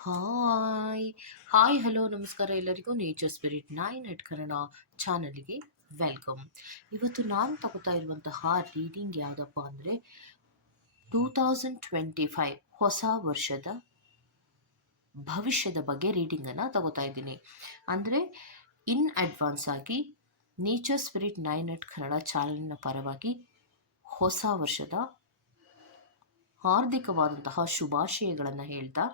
Hi. Hi, hello, ನಮಸ್ಕಾರ ಎಲ್ಲರಿಗೂ nature spirit nine eight Kannada ಚಾನಲ್ಗೆ ವೆಲ್ಕಮ್ ಇವತ್ತು ನಾನು ತಗೋತಾ ಇರುವಂತಹ ರೀಡಿಂಗ್ ಯಾವುದಪ್ಪ ಅಂದರೆ ಟೂ ತೌಸಂಡ್ ಟ್ವೆಂಟಿ ಫೈವ್ ಹೊಸ ವರ್ಷದ ಭವಿಷ್ಯದ ಬಗ್ಗೆ ರೀಡಿಂಗನ್ನು ತಗೋತಾ ಇದ್ದೀನಿ. ಅಂದರೆ ಇನ್ ಅಡ್ವಾನ್ಸ್ ಆಗಿ nature spirit nine eight Kannada ಚಾನಲ್ನ ಪರವಾಗಿ ಹೊಸ ವರ್ಷದ ಹಾರ್ದಿಕವಾದಂತಹ ಶುಭಾಶಯಗಳನ್ನು ಹೇಳ್ತಾ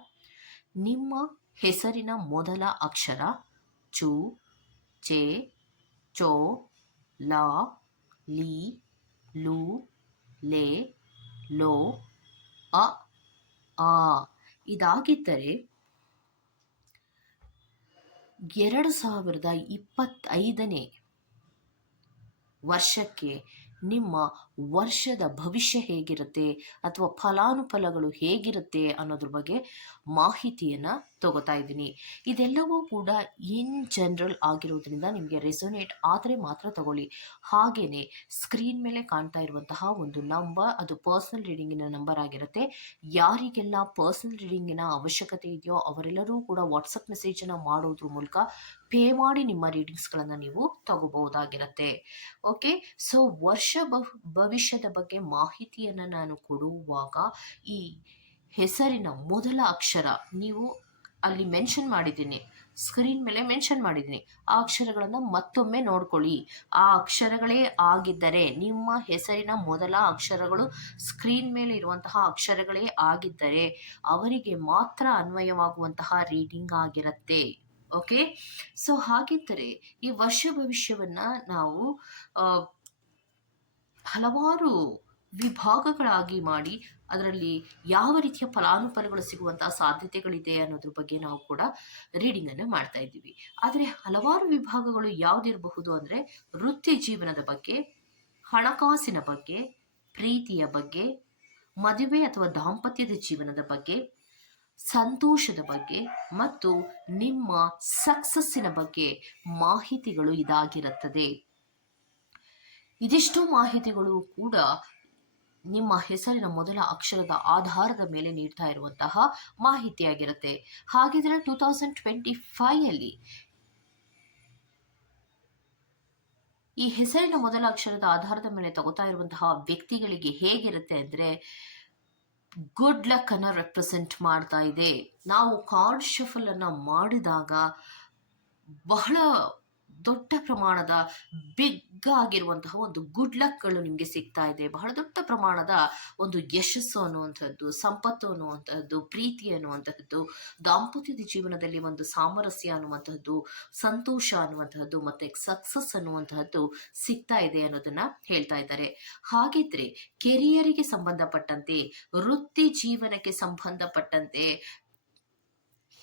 ನಿಮ್ಮ ಹೆಸರಿನ ಮೊದಲ ಅಕ್ಷರ ಚು, ಚೆ, ಚೋ, ಲಾ, ಲಿ, ಲು, ಲೆ, ಲೋ, ಅ, ಆ. ಇದಾಗಿದ್ದರೆ ಎರಡು ಸಾವಿರದ ಇಪ್ಪತ್ತೈದನೇ ವರ್ಷಕ್ಕೆ ನಿಮ್ಮ ವರ್ಷದ ಭವಿಷ್ಯ ಹೇಗಿರುತ್ತೆ ಅಥವಾ ಫಲಾನುಫಲಗಳು ಹೇಗಿರುತ್ತೆ ಅನ್ನೋದ್ರ ಬಗ್ಗೆ ಮಾಹಿತಿಯನ್ನು ತಗೋತಾ ಇದ್ದೀನಿ. ಇದೆಲ್ಲವೂ ಕೂಡ ಇನ್ ಜನರಲ್ ಆಗಿರೋದ್ರಿಂದ ನಿಮಗೆ ರೆಸೊನೇಟ್ ಆದರೆ ಮಾತ್ರ ತಗೊಳ್ಳಿ. ಹಾಗೆಯೇ ಸ್ಕ್ರೀನ್ ಮೇಲೆ ಕಾಣ್ತಾ ಇರುವಂತಹ ಒಂದು ನಂಬರ್, ಅದು ಪರ್ಸನಲ್ ರೀಡಿಂಗಿನ ನಂಬರ್ ಆಗಿರುತ್ತೆ. ಯಾರಿಗೆಲ್ಲ ಪರ್ಸನಲ್ ರೀಡಿಂಗಿನ ಅವಶ್ಯಕತೆ ಇದೆಯೋ ಅವರೆಲ್ಲರೂ ಕೂಡ ವಾಟ್ಸಪ್ ಮೆಸೇಜನ್ನು ಮಾಡೋದ್ರ ಮೂಲಕ ಪೇ ಮಾಡಿ ನಿಮ್ಮ ರೀಡಿಂಗ್ಸ್ಗಳನ್ನು ನೀವು ತಗೋಬಹುದಾಗಿರುತ್ತೆ. ಓಕೆ, ಸೊ ವರ್ಷ ಭವ್ ಭವಿಷ್ಯದ ಬಗ್ಗೆ ಮಾಹಿತಿಯನ್ನು ನಾನು ಕೊಡುವಾಗ ಈ ಹೆಸರಿನ ಮೊದಲ ಅಕ್ಷರ ನೀವು ಅಲ್ಲಿ ಮೆನ್ಷನ್ ಮಾಡಿದ್ದೀನಿ. ಸ್ಕ್ರೀನ್ ಮೇಲೆ ಮೆನ್ಷನ್ ಮಾಡಿದ್ದೀನಿ. ಆ ಅಕ್ಷರಗಳನ್ನು ಮತ್ತೊಮ್ಮೆ ನೋಡ್ಕೊಳ್ಳಿ. ಆ ಅಕ್ಷರಗಳೇ ಆಗಿದ್ದರೆ ನಿಮ್ಮ ಹೆಸರಿನ ಮೊದಲ ಅಕ್ಷರಗಳು ಸ್ಕ್ರೀನ್ ಮೇಲೆ ಇರುವಂತಹ ಅಕ್ಷರಗಳೇ ಆಗಿದ್ದರೆ ಅವರಿಗೆ ಮಾತ್ರ ಅನ್ವಯವಾಗುವಂತಹ ರೀಡಿಂಗ್ ಆಗಿರುತ್ತೆ. ಓಕೆ ಸೊ ಹಾಗಿದ್ದರೆ ಈ ವರ್ಷ ಭವಿಷ್ಯವನ್ನು ನಾವು ಹಲವಾರು ವಿಭಾಗಗಳಾಗಿ ಮಾಡಿ ಅದರಲ್ಲಿ ಯಾವ ರೀತಿಯ ಫಲಾನುಫಲಗಳು ಸಿಗುವಂತಹ ಸಾಧ್ಯತೆಗಳಿದೆ ಅನ್ನೋದ್ರ ಬಗ್ಗೆ ನಾವು ಕೂಡ ರೀಡಿಂಗ್ ಅನ್ನು ಮಾಡ್ತಾ ಇದ್ದೀವಿ. ಆದರೆ ಹಲವಾರು ವಿಭಾಗಗಳು ಯಾವ್ದಿರಬಹುದು ಅಂದರೆ ವೃತ್ತಿ ಜೀವನದ ಬಗ್ಗೆ, ಹಣಕಾಸಿನ ಬಗ್ಗೆ, ಪ್ರೀತಿಯ ಬಗ್ಗೆ, ಮದುವೆ ಅಥವಾ ದಾಂಪತ್ಯದ ಜೀವನದ ಬಗ್ಗೆ, ಸಂತೋಷದ ಬಗ್ಗೆ ಮತ್ತು ನಿಮ್ಮ ಸಕ್ಸಸ್ಸಿನ ಬಗ್ಗೆ ಮಾಹಿತಿಗಳು ಇದಾಗಿರುತ್ತದೆ. ಇದಿಷ್ಟು ಮಾಹಿತಿಗಳು ಕೂಡ ನಿಮ್ಮ ಹೆಸರಿನ ಮೊದಲ ಅಕ್ಷರದ ಆಧಾರದ ಮೇಲೆ ನೀಡ್ತಾ ಇರುವಂತಹ ಮಾಹಿತಿಯಾಗಿರುತ್ತೆ. ಹಾಗಿದ್ರೆ ಟೂ ತೌಸಂಡ್ ಟ್ವೆಂಟಿ ಫೈವ್ ಈ ಹೆಸರಿನ ಮೊದಲ ಅಕ್ಷರದ ಆಧಾರದ ಮೇಲೆ ತಗೋತಾ ಇರುವಂತಹ ವ್ಯಕ್ತಿಗಳಿಗೆ ಹೇಗಿರುತ್ತೆ ಅಂದ್ರೆ ಗುಡ್ ಲಕ್ ಅನ್ನ ರೆಪ್ರೆಸೆಂಟ್ ಮಾಡ್ತಾ ಇದೆ. ನಾವು ಕಾರ್ಡ್ ಶಫಲ್ ಅನ್ನ ಮಾಡಿದಾಗ ಬಹಳ ದೊಡ್ಡ ಪ್ರಮಾಣದ ಬಿಗ್ ಆಗಿರುವಂತಹ ಒಂದು ಗುಡ್ ಲಕ್ಗಳು ನಿಮಗೆ ಸಿಗ್ತಾ ಇದೆ. ಬಹಳ ದೊಡ್ಡ ಪ್ರಮಾಣದ ಒಂದು ಯಶಸ್ಸು ಅನ್ನುವಂಥದ್ದು, ಸಂಪತ್ತು ಅನ್ನುವಂತಹದ್ದು ಪ್ರೀತಿ ಅನ್ನುವಂತಹದ್ದು ದಾಂಪತ್ಯದ ಜೀವನದಲ್ಲಿ ಒಂದು ಸಾಮರಸ್ಯ ಅನ್ನುವಂತಹದ್ದು ಸಂತೋಷ ಅನ್ನುವಂತಹದ್ದು ಮತ್ತೆ ಸಕ್ಸಸ್ ಅನ್ನುವಂತಹದ್ದು ಸಿಗ್ತಾ ಇದೆ ಅನ್ನೋದನ್ನ ಹೇಳ್ತಾ ಇದ್ದಾರೆ. ಹಾಗಿದ್ರೆ ಕೆರಿಯರಿಗೆ ಸಂಬಂಧಪಟ್ಟಂತೆ, ವೃತ್ತಿ ಜೀವನಕ್ಕೆ ಸಂಬಂಧಪಟ್ಟಂತೆ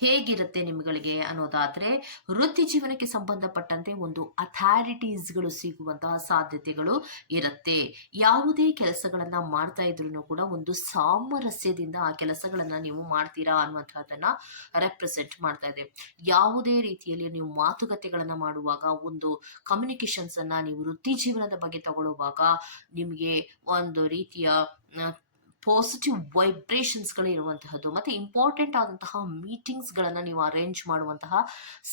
ಹೇಗಿರುತ್ತೆ ನಿಮ್ಗಳಿಗೆ ಅನ್ನೋದಾದ್ರೆ ವೃತ್ತಿ ಜೀವನಕ್ಕೆ ಸಂಬಂಧಪಟ್ಟಂತೆ ಒಂದು ಅಥಾರಿಟೀಸ್ಗಳು ಸಿಗುವಂತಹ ಸಾಧ್ಯತೆಗಳು ಇರುತ್ತೆ. ಯಾವುದೇ ಕೆಲಸಗಳನ್ನ ಮಾಡ್ತಾ ಇದ್ರು ಕೂಡ ಒಂದು ಸಾಮರಸ್ಯದಿಂದ ಆ ಕೆಲಸಗಳನ್ನ ನೀವು ಮಾಡ್ತೀರಾ ಅನ್ನುವಂತಹದನ್ನ ರೆಪ್ರೆಸೆಂಟ್ ಮಾಡ್ತಾ ಇದೆ. ಯಾವುದೇ ರೀತಿಯಲ್ಲಿ ನೀವು ಮಾತುಕತೆಗಳನ್ನ ಮಾಡುವಾಗ, ಒಂದು ಕಮ್ಯುನಿಕೇಶನ್ಸ್ ಅನ್ನ ನೀವು ವೃತ್ತಿ ಜೀವನದ ಬಗ್ಗೆ ತಗೊಳ್ಳುವಾಗ ನಿಮಗೆ ಒಂದು ರೀತಿಯ ಪಾಸಿಟಿವ್ ವೈಬ್ರೇಷನ್ಸ್ಗಳು ಇರುವಂತಹದ್ದು ಮತ್ತೆ ಇಂಪಾರ್ಟೆಂಟ್ ಆದಂತಹ ಮೀಟಿಂಗ್ಸ್ಗಳನ್ನು ನೀವು ಅರೇಂಜ್ ಮಾಡುವಂತಹ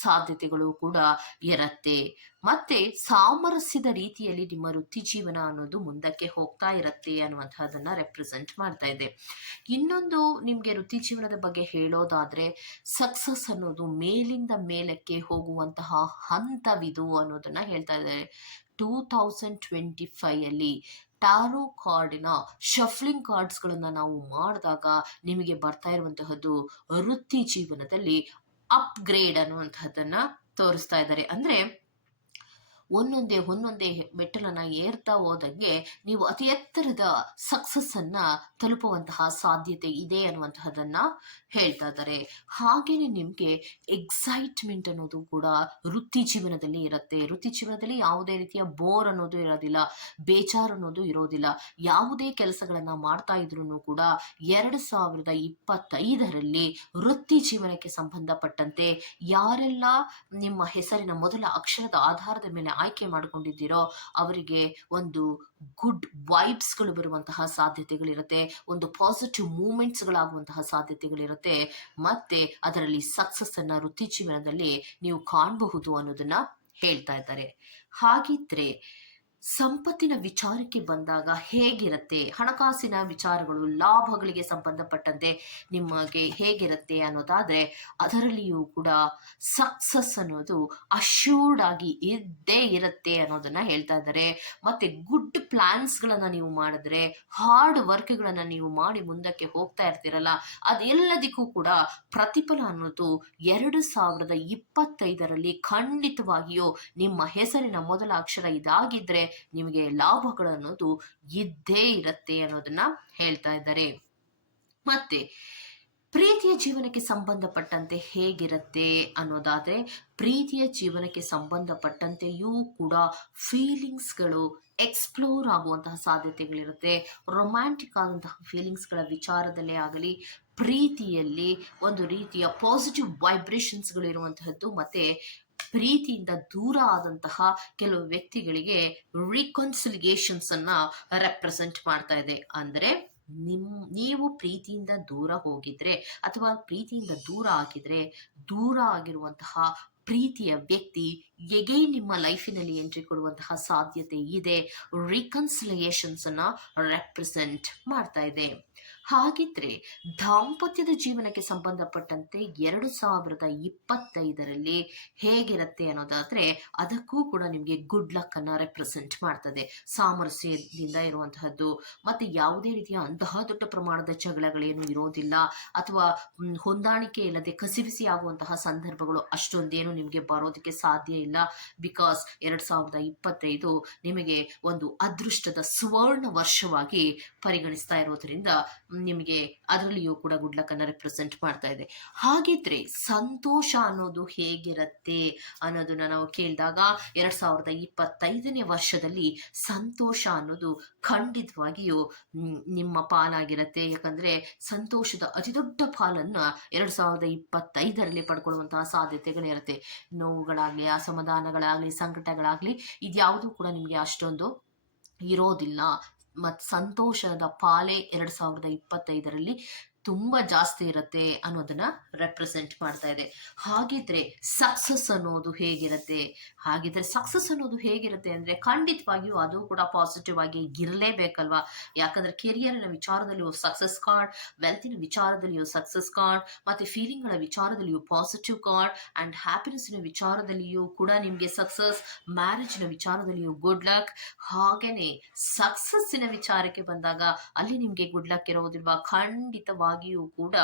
ಸಾಧ್ಯತೆಗಳು ಕೂಡ ಇರತ್ತೆ. ಮತ್ತೆ ಸಾಮರಸ್ಯದ ರೀತಿಯಲ್ಲಿ ನಿಮ್ಮ ವೃತ್ತಿ ಜೀವನ ಅನ್ನೋದು ಮುಂದಕ್ಕೆ ಹೋಗ್ತಾ ಇರತ್ತೆ ಅನ್ನುವಂತಹದನ್ನ ರೆಪ್ರೆಸೆಂಟ್ ಮಾಡ್ತಾ ಇದೆ. ಇನ್ನೊಂದು ನಿಮಗೆ ವೃತ್ತಿ ಜೀವನದ ಬಗ್ಗೆ ಹೇಳೋದಾದ್ರೆ ಸಕ್ಸಸ್ ಅನ್ನೋದು ಮೇಲಿಂದ ಮೇಲಕ್ಕೆ ಹೋಗುವಂತಹ ಹಂತವಿದು ಅನ್ನೋದನ್ನ ಹೇಳ್ತಾ ಇದ್ದಾರೆ. ಟೂ ತೌಸಂಡ್ ಟ್ವೆಂಟಿ ಫೈವ್ ಅಲ್ಲಿ ಟಾರೋ ಕಾರ್ಡಿನ ಶಫ್ಲಿಂಗ್ ಕಾರ್ಡ್ಸ್ಗಳನ್ನ ನಾವು ಮಾಡಿದಾಗ ನಿಮಗೆ ಬರ್ತಾ ಇರುವಂತಹದ್ದು ವೃತ್ತಿ ಜೀವನದಲ್ಲಿ ಅಪ್ಗ್ರೇಡ್ ಅನ್ನುವಂತಹದ್ದನ್ನ ತೋರಿಸ್ತಾ ಇದ್ದಾರೆ. ಅಂದ್ರೆ ಒಂದೊಂದೇ ಒಂದೊಂದೇ ಮೆಟ್ಟಲನ್ನ ಏರ್ತಾ ಹೋದಂಗೆ ನೀವು ಅತಿ ಎತ್ತರದ ಸಕ್ಸಸ್ ಅನ್ನ ತಲುಪುವಂತಹ ಸಾಧ್ಯತೆ ಇದೆ ಅನ್ನುವಂತಹದನ್ನ ಹೇಳ್ತಾ ಇದ್ದಾರೆ. ಹಾಗೇನೆ ನಿಮ್ಗೆ ಎಕ್ಸೈಟ್ಮೆಂಟ್ ಅನ್ನೋದು ಕೂಡ ವೃತ್ತಿ ಜೀವನದಲ್ಲಿ ಇರುತ್ತೆ. ವೃತ್ತಿ ಜೀವನದಲ್ಲಿ ಯಾವುದೇ ರೀತಿಯ ಬೋರ್ ಅನ್ನೋದು ಇರೋದಿಲ್ಲ, ಬೇಜಾರು ಅನ್ನೋದು ಇರೋದಿಲ್ಲ. ಯಾವುದೇ ಕೆಲಸಗಳನ್ನ ಮಾಡ್ತಾ ಇದ್ರು ಕೂಡ ಎರಡು ಸಾವಿರದ ಇಪ್ಪತ್ತೈದರಲ್ಲಿ ವೃತ್ತಿ ಜೀವನಕ್ಕೆ ಸಂಬಂಧಪಟ್ಟಂತೆ ಯಾರೆಲ್ಲ ನಿಮ್ಮ ಹೆಸರಿನ ಮೊದಲ ಅಕ್ಷರದ ಆಧಾರದ ಮೇಲೆ ಆಯ್ಕೆ ಮಾಡಿಕೊಂಡಿದ್ದೀರೋ ಅವರಿಗೆ ಒಂದು ಗುಡ್ ವೈಬ್ಸ್ಗಳು ಬರುವಂತಹ ಸಾಧ್ಯತೆಗಳಿರುತ್ತೆ, ಒಂದು ಪಾಸಿಟಿವ್ ಮೂಮೆಂಟ್ಸ್ಗಳಾಗುವಂತಹ ಸಾಧ್ಯತೆಗಳಿರುತ್ತೆ, ಮತ್ತೆ ಅದರಲ್ಲಿ ಸಕ್ಸಸ್ ಅನ್ನ ವೃತ್ತಿ ಜೀವನದಲ್ಲಿ ನೀವು ಕಾಣಬಹುದು ಅನ್ನೋದನ್ನ ಹೇಳ್ತಾ ಇದ್ದಾರೆ. ಹಾಗಿದ್ರೆ ಸಂಪತ್ತಿನ ವಿಚಾರಕ್ಕೆ ಬಂದಾಗ ಹೇಗಿರುತ್ತೆ? ಹಣಕಾಸಿನ ವಿಚಾರಗಳು ಲಾಭಗಳಿಗೆ ಸಂಬಂಧಪಟ್ಟಂತೆ ನಿಮಗೆ ಹೇಗಿರುತ್ತೆ ಅನ್ನೋದಾದ್ರೆ ಅದರಲ್ಲಿಯೂ ಕೂಡ ಸಕ್ಸಸ್ ಅನ್ನೋದು ಅಶ್ಯೂರ್ಡ್ ಆಗಿ ಇದ್ದೇ ಇರುತ್ತೆ ಅನ್ನೋದನ್ನ ಹೇಳ್ತಾ ಇದ್ದಾರೆ. ಮತ್ತೆ ಗುಡ್ ಪ್ಲಾನ್ಸ್ಗಳನ್ನ ನೀವು ಮಾಡಿದ್ರೆ ಹಾರ್ಡ್ ವರ್ಕ್ಗಳನ್ನ ನೀವು ಮಾಡಿ ಮುಂದಕ್ಕೆ ಹೋಗ್ತಾ ಇರ್ತೀರಲ್ಲ, ಅದೆಲ್ಲದಕ್ಕೂ ಕೂಡ ಪ್ರತಿಫಲ ಅನ್ನೋದು ಎರಡು ಸಾವಿರದ ಇಪ್ಪತ್ತೈದರಲ್ಲಿ ಖಂಡಿತವಾಗಿಯೂ ನಿಮ್ಮ ಹೆಸರಿನ ಮೊದಲ ಅಕ್ಷರ ಇದಾಗಿದ್ರೆ ನಿಮಗೆ ಲಾಭಗಳು ಅನ್ನೋದು ಇದ್ದೇ ಇರುತ್ತೆ ಅನ್ನೋದನ್ನ ಹೇಳ್ತಾ ಇದ್ದಾರೆ. ಮತ್ತೆ ಪ್ರೀತಿಯ ಜೀವನಕ್ಕೆ ಸಂಬಂಧಪಟ್ಟಂತೆ ಹೇಗಿರುತ್ತೆ ಅನ್ನೋದಾದ್ರೆ ಪ್ರೀತಿಯ ಜೀವನಕ್ಕೆ ಸಂಬಂಧಪಟ್ಟಂತೆಯೂ ಕೂಡ ಫೀಲಿಂಗ್ಸ್ಗಳು ಎಕ್ಸ್ಪ್ಲೋರ್ ಆಗುವಂತಹ ಸಾಧ್ಯತೆಗಳಿರುತ್ತೆ. ರೊಮ್ಯಾಂಟಿಕ್ ಆದಂತಹ ಫೀಲಿಂಗ್ಸ್ಗಳ ವಿಚಾರದಲ್ಲೇ ಆಗಲಿ, ಪ್ರೀತಿಯಲ್ಲಿ ಒಂದು ರೀತಿಯ ಪಾಸಿಟಿವ್ ವೈಬ್ರೇಷನ್ಸ್ಗಳು ಇರುವಂತಹದ್ದು ಮತ್ತೆ ಪ್ರೀತಿಯಿಂದ ದೂರ ಆದಂತಹ ಕೆಲವು ವ್ಯಕ್ತಿಗಳಿಗೆ ರಿಕನ್ಸಿಲಿಗೇಷನ್ಸ್ ಅನ್ನ ರೆಪ್ರೆಸೆಂಟ್ ಮಾಡ್ತಾ ಇದೆ. ಅಂದ್ರೆ ನಿಮ್, ನೀವು ಪ್ರೀತಿಯಿಂದ ದೂರ ಹೋಗಿದ್ರೆ ಅಥವಾ ಪ್ರೀತಿಯಿಂದ ದೂರ ಆಗಿದ್ರೆ ದೂರ ಆಗಿರುವಂತಹ ಪ್ರೀತಿಯ ವ್ಯಕ್ತಿ ಎಗೈನ್ ನಿಮ್ಮ ಲೈಫಿನಲ್ಲಿ ಎಂಟ್ರಿ ಕೊಡುವಂತಹ ಸಾಧ್ಯತೆ ಇದೆ. ರಿಕನ್ಸಿಲಿಯೇಷನ್ಸ್ ಅನ್ನ ರೆಪ್ರೆಸೆಂಟ್ ಮಾಡ್ತಾ ಇದೆ. ಹಾಗಿದ್ರೆ ದಾಂಪತ್ಯದ ಜೀವನಕ್ಕೆ ಸಂಬಂಧಪಟ್ಟಂತೆ ಎರಡು ಸಾವಿರದ ಇಪ್ಪತ್ತೈದರಲ್ಲಿ ಹೇಗಿರುತ್ತೆ ಅನ್ನೋದಾದ್ರೆ ಅದಕ್ಕೂ ಕೂಡ ನಿಮಗೆ ಗುಡ್ ಲಕ್ ಅನ್ನ ರೆಪ್ರೆಸೆಂಟ್ ಮಾಡ್ತದೆ. ಸಾಮರಸ್ಯದಿಂದ ಇರುವಂತಹದ್ದು, ಮತ್ತೆ ಯಾವುದೇ ರೀತಿಯ ಅಂತಹ ದೊಡ್ಡ ಪ್ರಮಾಣದ ಜಗಳಗಳೇನು ಇರೋದಿಲ್ಲ, ಅಥವಾ ಹೊಂದಾಣಿಕೆ ಇಲ್ಲದೆ ಕಸಿವಿಸಿ ಆಗುವಂತಹ ಸಂದರ್ಭಗಳು ಅಷ್ಟೊಂದೇನು ನಿಮಗೆ ಬರೋದಕ್ಕೆ ಸಾಧ್ಯ ಇಲ್ಲ. ಬಿಕಾಸ್ ಎರಡ್ ಸಾವಿರದ ಇಪ್ಪತ್ತೈದು ನಿಮಗೆ ಒಂದು ಅದೃಷ್ಟದ ಸುವರ್ಣ ವರ್ಷವಾಗಿ ಪರಿಗಣಿಸ್ತಾ ಇರೋದ್ರಿಂದ ನಿಮಗೆ ಅದರಲ್ಲಿಯೂ ಕೂಡ ಗುಡ್ ಲಕ್ ಅನ್ನ ರೆಪ್ರೆಸೆಂಟ್ ಮಾಡ್ತಾ ಇದೆ. ಹಾಗಿದ್ರೆ ಸಂತೋಷ ಅನ್ನೋದು ಹೇಗಿರುತ್ತೆ ಅನ್ನೋದನ್ನ ನಾವು ಕೇಳಿದಾಗ ಎರಡ್ ಸಾವಿರದ ಇಪ್ಪತ್ತೈದನೇ ವರ್ಷದಲ್ಲಿ ಸಂತೋಷ ಅನ್ನೋದು ಖಂಡಿತವಾಗಿಯೂ ನಿಮ್ಮ ಪಾಲಾಗಿರತ್ತೆ. ಯಾಕಂದ್ರೆ ಸಂತೋಷದ ಅತಿದೊಡ್ಡ ಪಾಲನ್ನ ಎರಡ್ ಸಾವಿರದ ಇಪ್ಪತ್ತೈದರಲ್ಲಿ ಪಡ್ಕೊಳ್ಳುವಂತಹ ಸಾಧ್ಯತೆಗಳಿರುತ್ತೆ. ನೋವುಗಳಾಗ್ಲಿ, ಅಸಮಾಧಾನಗಳಾಗ್ಲಿ, ಸಂಕಟಗಳಾಗ್ಲಿ ಇದ್ಯಾವುದು ಕೂಡ ನಿಮಗೆ ಅಷ್ಟೊಂದು ಇರೋದಿಲ್ಲ. ಮತ್ತು ಸಂತೋಷದ ಪಾಲೆ ಎರಡ್ ಸಾವಿರದ ಇಪ್ಪತ್ತೈದರಲ್ಲಿ ತುಂಬಾ ಜಾಸ್ತಿ ಇರುತ್ತೆ ಅನ್ನೋದನ್ನ ರೆಪ್ರೆಸೆಂಟ್ ಮಾಡ್ತಾ ಇದೆ. ಹಾಗಿದ್ರೆ ಸಕ್ಸಸ್ ಅನ್ನೋದು ಹೇಗಿರುತ್ತೆ? ಹಾಗಿದ್ರೆ ಸಕ್ಸಸ್ ಅನ್ನೋದು ಹೇಗಿರುತ್ತೆ ಅಂದ್ರೆ ಖಂಡಿತವಾಗಿಯೂ ಅದು ಕೂಡ ಪಾಸಿಟಿವ್ ಆಗಿ ಇರಲೇಬೇಕಲ್ವಾ? ಯಾಕಂದ್ರೆ ಕೆರಿಯರ್ನ ವಿಚಾರದಲ್ಲಿಯೂ ಸಕ್ಸಸ್ ಕಾರ್ಡ್ ವೆಲ್ತಿನ ವಿಚಾರದಲ್ಲಿಯೂ ಸಕ್ಸಸ್ ಕಾರ್ಡ್ ಮತ್ತೆ ಫೀಲಿಂಗ್ಗಳ ವಿಚಾರದಲ್ಲಿಯೂ ಪಾಸಿಟಿವ್ ಕಾರ್ಡ್ ಅಂಡ್ ಹ್ಯಾಪಿನೆಸ್ನ ವಿಚಾರದಲ್ಲಿಯೂ ಕೂಡ ನಿಮಗೆ ಸಕ್ಸಸ್ ಮ್ಯಾರೇಜ್ನ ವಿಚಾರದಲ್ಲಿಯೂ ಗುಡ್ ಲಕ್ ಹಾಗೇನೆ ಸಕ್ಸಸ್ಸಿನ ವಿಚಾರಕ್ಕೆ ಬಂದಾಗ ಅಲ್ಲಿ ನಿಮಗೆ ಗುಡ್ ಲಕ್ ಇರೋದಿಲ್ವಾ? ಖಂಡಿತವಾಗಿಯೂ ಕೂಡ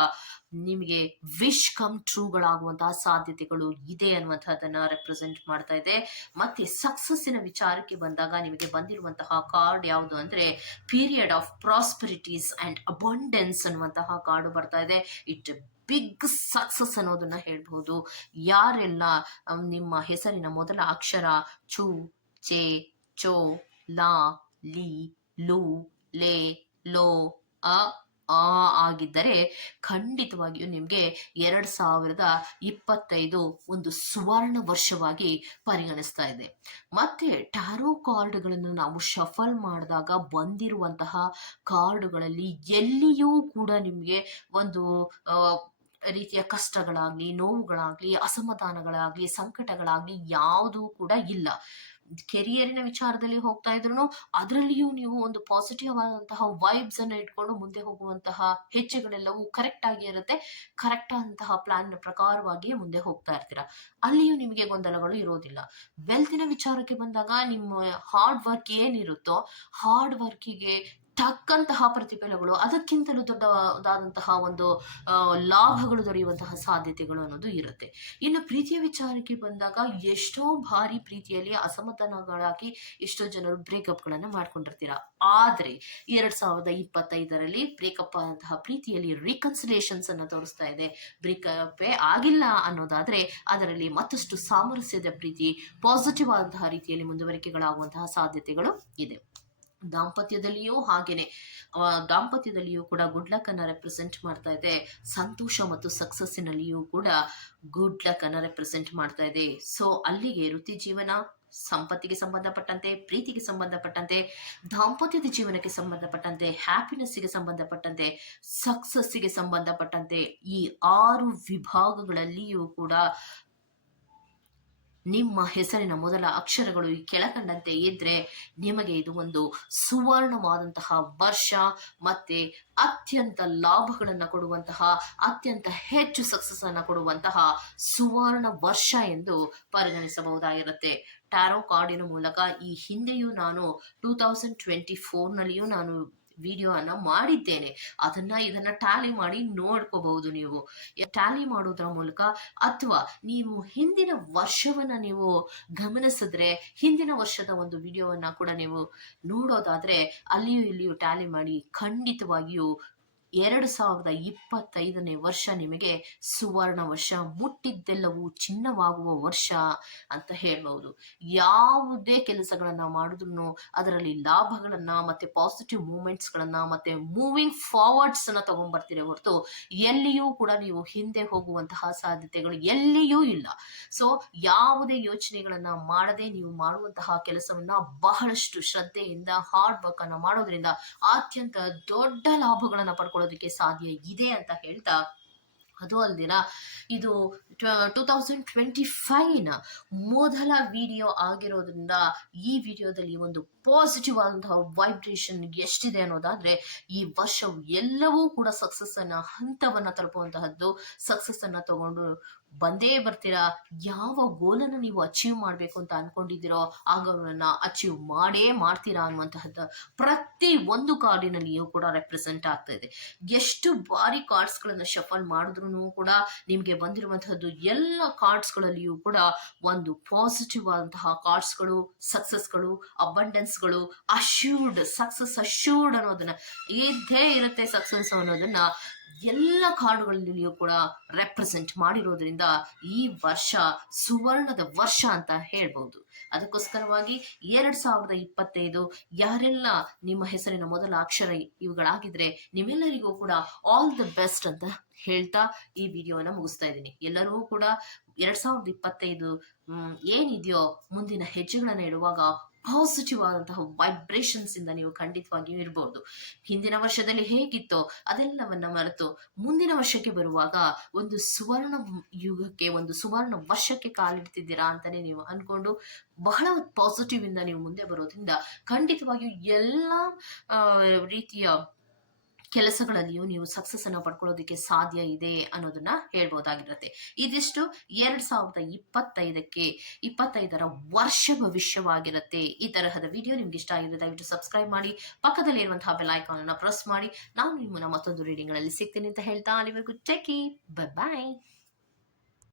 ನಿಮಗೆ ವಿಶ್ ಕಮ್ ಟ್ರೂಗಳಾಗುವಂತಹ ಸಾಧ್ಯತೆಗಳು ಇದೆ ಅನ್ನುವಂಥದ್ದನ್ನ ರೆಪ್ರೆಸೆಂಟ್ ಮಾಡ್ತಾ ಇದೆ. ಮತ್ತೆ ಸಕ್ಸಸ್ಸಿನ ವಿಚಾರಕ್ಕೆ ಬಂದಾಗ ನಿಮಗೆ ಬಂದಿರುವಂತಹ ಕಾರ್ಡ್ ಯಾವುದು ಅಂದ್ರೆ period of prosperities and abundance ಅನ್ನುವಂತಹ ಕಾರ್ಡ್ ಬರ್ತಾ ಇದೆ. ಇಟ್ ಬಿಗ್ ಸಕ್ಸಸ್ ಅನ್ನೋದನ್ನ ಹೇಳ್ಬಹುದು. ಯಾರೆಲ್ಲ ನಿಮ್ಮ ಹೆಸರಿನ ಮೊದಲ ಅಕ್ಷರ ಚು, ಚೆ, ಚೋ, ಲಾ, ಲಿ, ಲೂ, ಲೇ, ಲೋ, ಅ ಆ ಆಗಿದ್ದರೆ ಖಂಡಿತವಾಗಿಯೂ ನಿಮಗೆ ಎರಡ್ ಸಾವಿರದ ಇಪ್ಪತ್ತೈದು ಒಂದು ಸುವರ್ಣ ವರ್ಷವಾಗಿ ಪರಿಗಣಿಸ್ತಾ ಇದೆ. ಮತ್ತೆ ಟಾರೋ ಕಾರ್ಡ್ಗಳನ್ನು ನಾವು ಶಫಲ್ ಮಾಡಿದಾಗ ಬಂದಿರುವಂತಹ ಕಾರ್ಡ್ಗಳಲ್ಲಿ ಎಲ್ಲಿಯೂ ಕೂಡ ನಿಮಗೆ ಒಂದು ರೀತಿಯ ಕಷ್ಟಗಳಾಗ್ಲಿ, ನೋವುಗಳಾಗ್ಲಿ, ಅಸಮಾಧಾನಗಳಾಗ್ಲಿ, ಸಂಕಟಗಳಾಗ್ಲಿ ಯಾವುದೂ ಕೂಡ ಇಲ್ಲ. ಕೆರಿಯರಿನ ವಿಚಾರದಲ್ಲಿ ಹೋಗ್ತಾ ಇದ್ರು ಅದರಲ್ಲಿಯೂ ನೀವು ಒಂದು ಪಾಸಿಟಿವ್ ಆದಂತಹ ವೈಬ್ಸ್ ಅನ್ನ ಇಟ್ಕೊಂಡು ಮುಂದೆ ಹೋಗುವಂತಹ ಹೆಜ್ಜೆಗಳೆಲ್ಲವೂ ಕರೆಕ್ಟ್ ಆಗಿ ಇರುತ್ತೆ. ಕರೆಕ್ಟ್ ಆದಂತಹ ಪ್ಲಾನ್ ಪ್ರಕಾರವಾಗಿ ಮುಂದೆ ಹೋಗ್ತಾ ಇರ್ತೀರಾ. ಅಲ್ಲಿಯೂ ನಿಮಗೆ ಗೊಂದಲಗಳು ಇರೋದಿಲ್ಲ. ವೆಲ್ತಿನ ವಿಚಾರಕ್ಕೆ ಬಂದಾಗ ನಿಮ್ಮ ಹಾರ್ಡ್ ವರ್ಕ್ ಏನಿರುತ್ತೋ ಹಾರ್ಡ್ ವರ್ಕಿಗೆ ತಕ್ಕಂತಹ ಪ್ರತಿಫಲಗಳು, ಅದಕ್ಕಿಂತಲೂ ದೊಡ್ಡದಾದಂತಹ ಒಂದು ಲಾಭಗಳು ದೊರೆಯುವಂತಹ ಸಾಧ್ಯತೆಗಳು ಅನ್ನೋದು ಇರುತ್ತೆ. ಇನ್ನು ಪ್ರೀತಿಯ ವಿಚಾರಕ್ಕೆ ಬಂದಾಗ ಎಷ್ಟೋ ಬಾರಿ ಪ್ರೀತಿಯಲ್ಲಿ ಅಸಮಾಧಾನಗಳಾಗಿ ಎಷ್ಟೋ ಜನರು ಬ್ರೇಕಪ್ ಗಳನ್ನ ಮಾಡ್ಕೊಂಡಿರ್ತೀರ. ಆದ್ರೆ ಎರಡ್ ಸಾವಿರದ ಇಪ್ಪತ್ತೈದರಲ್ಲಿ ಬ್ರೇಕಪ್ ಆದಂತಹ ಪ್ರೀತಿಯಲ್ಲಿ ರೀಕನ್ಸಿಲೇಷನ್ಸ್ ಅನ್ನ ತೋರಿಸ್ತಾ ಇದೆ. ಬ್ರೇಕಪ್ ಆಗಿಲ್ಲ ಅನ್ನೋದಾದ್ರೆ ಅದರಲ್ಲಿ ಮತ್ತಷ್ಟು ಸಾಮರಸ್ಯದ ಪ್ರೀತಿ ಪಾಸಿಟಿವ್ ಆದಂತಹ ರೀತಿಯಲ್ಲಿ ಮುಂದುವರಿಕೆಗಳಾಗುವಂತಹ ಸಾಧ್ಯತೆಗಳು ಇದೆ. ದಾಂಪತ್ಯದಲ್ಲಿಯೂ ಹಾಗೇನೆ. ದಾಂಪತ್ಯದಲ್ಲಿಯೂ ಕೂಡ ಗುಡ್ ಲಕ್ ಅನ್ನ ರೆಪ್ರೆಸೆಂಟ್ ಮಾಡ್ತಾ ಇದೆ. ಸಂತೋಷ ಮತ್ತು ಸಕ್ಸಸ್ಸಿನಲ್ಲಿಯೂ ಕೂಡ ಗುಡ್ ಲಕ್ ಅನ್ನ ರೆಪ್ರೆಸೆಂಟ್ ಮಾಡ್ತಾ ಇದೆ. ಸೊ ಅಲ್ಲಿಗೆ ವೃತ್ತಿ ಜೀವನ ಸಂಪತ್ತಿಗೆ ಸಂಬಂಧಪಟ್ಟಂತೆ, ಪ್ರೀತಿಗೆ ಸಂಬಂಧಪಟ್ಟಂತೆ, ದಾಂಪತ್ಯದ ಜೀವನಕ್ಕೆ ಸಂಬಂಧಪಟ್ಟಂತೆ ಹ್ಯಾಪಿನೆಸ್ಸಿಗೆ ಸಂಬಂಧಪಟ್ಟಂತೆ ಸಕ್ಸಸ್ಸಿಗೆ ಸಂಬಂಧಪಟ್ಟಂತೆ ಈ ಆರು ವಿಭಾಗಗಳಲ್ಲಿಯೂ ಕೂಡ ನಿಮ್ಮ ಹೆಸರಿನ ಮೊದಲ ಅಕ್ಷರಗಳು ಈ ಕೆಳಕಂಡಂತೆ ಇದ್ರೆ ನಿಮಗೆ ಇದು ಒಂದು ಸುವರ್ಣವಾದಂತಹ ವರ್ಷ, ಮತ್ತೆ ಅತ್ಯಂತ ಲಾಭಗಳನ್ನು ಕೊಡುವಂತಹ, ಅತ್ಯಂತ ಹೆಚ್ಚು ಸಕ್ಸಸ್ ಅನ್ನು ಕೊಡುವಂತಹ ಸುವರ್ಣ ವರ್ಷ ಎಂದು ಪರಿಗಣಿಸಬಹುದಾಗಿರುತ್ತೆ. ಟ್ಯಾರೋ ಕಾರ್ಡಿನ ಮೂಲಕ ಈ ಹಿಂದೆಯೂ ನಾನು ಟೂ ತೌಸಂಡ್ ಟ್ವೆಂಟಿ ಫೋರ್ನಲ್ಲಿಯೂ ನಾನು ವಿಡಿಯೋನ ಮಾಡಿದ್ದೇನೆ. ಅದನ್ನ ಇದನ್ನ ಟ್ಯಾಲಿ ಮಾಡಿ ನೋಡ್ಕೋಬಹುದು ನೀವು. ಟ್ಯಾಲಿ ಮಾಡೋದ್ರ ಮೂಲಕ ಅಥವಾ ನೀವು ಹಿಂದಿನ ವರ್ಷವನ್ನ ನೀವು ಗಮನಿಸಿದ್ರೆ, ಹಿಂದಿನ ವರ್ಷದ ಒಂದು ವಿಡಿಯೋವನ್ನ ಕೂಡ ನೀವು ನೋಡೋದಾದ್ರೆ, ಅಲ್ಲಿಯೂ ಇಲ್ಲಿಯೂ ಟ್ಯಾಲಿ ಮಾಡಿ ಖಂಡಿತವಾಗಿಯೂ ಎರಡು ಸಾವಿರದ ಇಪ್ಪತ್ತೈದನೇ ವರ್ಷ ನಿಮಗೆ ಸುವರ್ಣ ವರ್ಷ, ಮುಟ್ಟಿದ್ದೆಲ್ಲವೂ ಚಿನ್ನವಾಗುವ ವರ್ಷ ಅಂತ ಹೇಳ್ಬಹುದು. ಯಾವುದೇ ಕೆಲಸಗಳನ್ನ ಮಾಡಿದ್ರು ಅದರಲ್ಲಿ ಲಾಭಗಳನ್ನ ಮತ್ತೆ ಪಾಸಿಟಿವ್ ಮೂಮೆಂಟ್ಸ್ ಗಳನ್ನ ಮತ್ತೆ ಮೂವಿಂಗ್ ಫಾರ್ವರ್ಡ್ಸ್ ಅನ್ನ ತಗೊಂಡ್ಬರ್ತೀರಿ ಹೊರತು ಎಲ್ಲಿಯೂ ಕೂಡ ನೀವು ಹಿಂದೆ ಹೋಗುವಂತಹ ಸಾಧ್ಯತೆಗಳು ಎಲ್ಲಿಯೂ ಇಲ್ಲ. ಸೊ ಯಾವುದೇ ಯೋಚನೆಗಳನ್ನ ಮಾಡದೆ ನೀವು ಮಾಡುವಂತಹ ಕೆಲಸವನ್ನ ಬಹಳಷ್ಟು ಶ್ರದ್ಧೆಯಿಂದ ಹಾರ್ಡ್ ವರ್ಕ್ ಅನ್ನ ಮಾಡೋದ್ರಿಂದ ಅತ್ಯಂತ ದೊಡ್ಡ ಲಾಭಗಳನ್ನ ಪಡ್ಕೊಳ್ಳೋದಕ್ಕೆ ಸಾಧ್ಯ ಇದೆ ಅಂತ ಹೇಳ್ತಾ ಅದು ಅಲ್ದಿರ ಇದು ಟೂ ತೌಸಂಡ್ ಟ್ವೆಂಟಿ ಫೈವ್ನ ಮೊದಲ ವಿಡಿಯೋ ಆಗಿರೋದ್ರಿಂದ ಈ ವಿಡಿಯೋದಲ್ಲಿ ಒಂದು ಪಾಸಿಟಿವ್ ಆದಂತಹ ವೈಬ್ರೇಷನ್ ಎಷ್ಟಿದೆ ಅನ್ನೋದಾದ್ರೆ, ಈ ವರ್ಷವು ಎಲ್ಲವೂ ಕೂಡ ಸಕ್ಸಸ್ ಅನ್ನ, ಹಂತವನ್ನ ತಲುಪುವಂತಹದ್ದು ಸಕ್ಸಸ್ ಅನ್ನ ತಗೊಂಡು ಬಂದೇ ಬರ್ತೀರಾ? ಯಾವ ಗೋಲನ್ನು ನೀವು ಅಚೀವ್ ಮಾಡಬೇಕು ಅಂತ ಅನ್ಕೊಂಡಿದ್ದೀರೋ ಆ ಅಚೀವ್ ಮಾಡೇ ಮಾಡ್ತೀರಾ ಅನ್ನುವಂತಹದ್ದು ಪ್ರತಿ ಒಂದು ಕಾರ್ಡಿನಲ್ಲಿಯೂ ಕೂಡ ರೆಪ್ರೆಸೆಂಟ್ ಆಗ್ತಾ ಇದೆ. ಎಷ್ಟು ಬಾರಿ ಕಾರ್ಡ್ಸ್ಗಳನ್ನ ಶಫಲ್ ಮಾಡಿದ್ರು ಕೂಡ ನಿಮಗೆ ಬಂದಿರುವಂತಹದ್ದು ಎಲ್ಲ ಕಾರ್ಡ್ಸ್ಗಳಲ್ಲಿಯೂ ಕೂಡ ಒಂದು ಪಾಸಿಟಿವ್ ಆದಂತಹ ಕಾರ್ಡ್ಸ್ಗಳು ಸಕ್ಸಸ್ಗಳು ಅಬಂಡೆನ್ಸ್ಗಳು ಅಶ್ಯೂರ್ಡ್ ಸಕ್ಸಸ್ ಅಶ್ಯೂರ್ಡ್ ಅನ್ನೋದನ್ನ ಇದ್ದೇ ಇರುತ್ತೆ ಸಕ್ಸಸ್ ಅನ್ನೋದನ್ನ ಎಲ್ಲ ಕಾರ್ಡುಗಳಲ್ಲಿಯೂ ಕೂಡ ರೆಪ್ರೆಸೆಂಟ್ ಮಾಡಿರೋದ್ರಿಂದ ಈ ವರ್ಷ ಸುವರ್ಣದ ವರ್ಷ ಅಂತ ಹೇಳ್ಬಹುದು ಅದಕ್ಕೋಸ್ಕರವಾಗಿ ಎರಡ್ ಸಾವಿರದ ಇಪ್ಪತ್ತೈದು ಯಾರೆಲ್ಲ ನಿಮ್ಮ ಹೆಸರಿನ ಮೊದಲ ಅಕ್ಷರ ಇವುಗಳಾಗಿದ್ರೆ ನಿಮ್ಮೆಲ್ಲರಿಗೂ ಕೂಡ ಆಲ್ ದ ಬೆಸ್ಟ್ ಅಂತ ಹೇಳ್ತಾ ಈ ವಿಡಿಯೋನ ಮುಗಿಸ್ತಾ ಇದ್ದೀನಿ. ಎಲ್ಲರಿಗೂ ಕೂಡ ಎರಡ್ ಸಾವಿರದ ಇಪ್ಪತ್ತೈದು ಏನಿದೆಯೋ ಮುಂದಿನ ಹೆಜ್ಜೆಗಳನ್ನ ಇಡುವಾಗ ಪಾಸಿಟಿವ್ ಆದಂತಹ ವೈಬ್ರೇಷನ್ಸ್ ಇಂದ ನೀವು ಖಂಡಿತವಾಗಿಯೂ ಇರಬಹುದು ಹಿಂದಿನ ವರ್ಷದಲ್ಲಿ ಹೇಗಿತ್ತೋ ಅದೆಲ್ಲವನ್ನ ಮರೆತು ಮುಂದಿನ ವರ್ಷಕ್ಕೆ ಬರುವಾಗ ಒಂದು ಸುವರ್ಣ ಯುಗಕ್ಕೆ, ಒಂದು ಸುವರ್ಣ ವರ್ಷಕ್ಕೆ ಕಾಲಿಡ್ತಿದ್ದೀರಾ ಅಂತಾನೆ ನೀವು ಅನ್ಕೊಂಡು ಬಹಳ ಪಾಸಿಟಿವ್ ಇಂದ ನೀವು ಮುಂದೆ ಬರೋದ್ರಿಂದ ಖಂಡಿತವಾಗಿಯೂ ಎಲ್ಲ ರೀತಿಯ ಕೆಲಸಗಳಲ್ಲಿಯೂ ನೀವು ಸಕ್ಸಸ್ ಅನ್ನು ಪಡ್ಕೊಳ್ಳೋದಕ್ಕೆ ಸಾಧ್ಯ ಇದೆ ಅನ್ನೋದನ್ನ ಹೇಳ್ಬೋದಾಗಿರುತ್ತೆ. ಇದಿಷ್ಟು ಎರಡ್ ಸಾವಿರದ ಇಪ್ಪತ್ತೈದಕ್ಕೆ ಇಪ್ಪತ್ತೈದರ ವರ್ಷ ಭವಿಷ್ಯವಾಗಿರುತ್ತೆ. ಈ ತರಹದ ವಿಡಿಯೋ ನಿಮ್ಗೆ ಇಷ್ಟ ಆಗಿದೆ ದಯವಿಟ್ಟು ಸಬ್ಸ್ಕ್ರೈಬ್ ಮಾಡಿ, ಪಕ್ಕದಲ್ಲಿ ಇರುವಂತಹ ಬೆಲ್ ಐಕಾನ್ ಅನ್ನ ಪ್ರೆಸ್ ಮಾಡಿ. ನಾನು ನಿಮ್ಮನ್ನ ಮತ್ತೊಂದು ರೀಡಿಂಗ್ಗಳಲ್ಲಿ ಸಿಗ್ತೀನಿ ಅಂತ ಹೇಳ್ತಾ ಅಲ್ಲಿವರೆಗೂ. ಟೆಕಿ ಬಾಯ್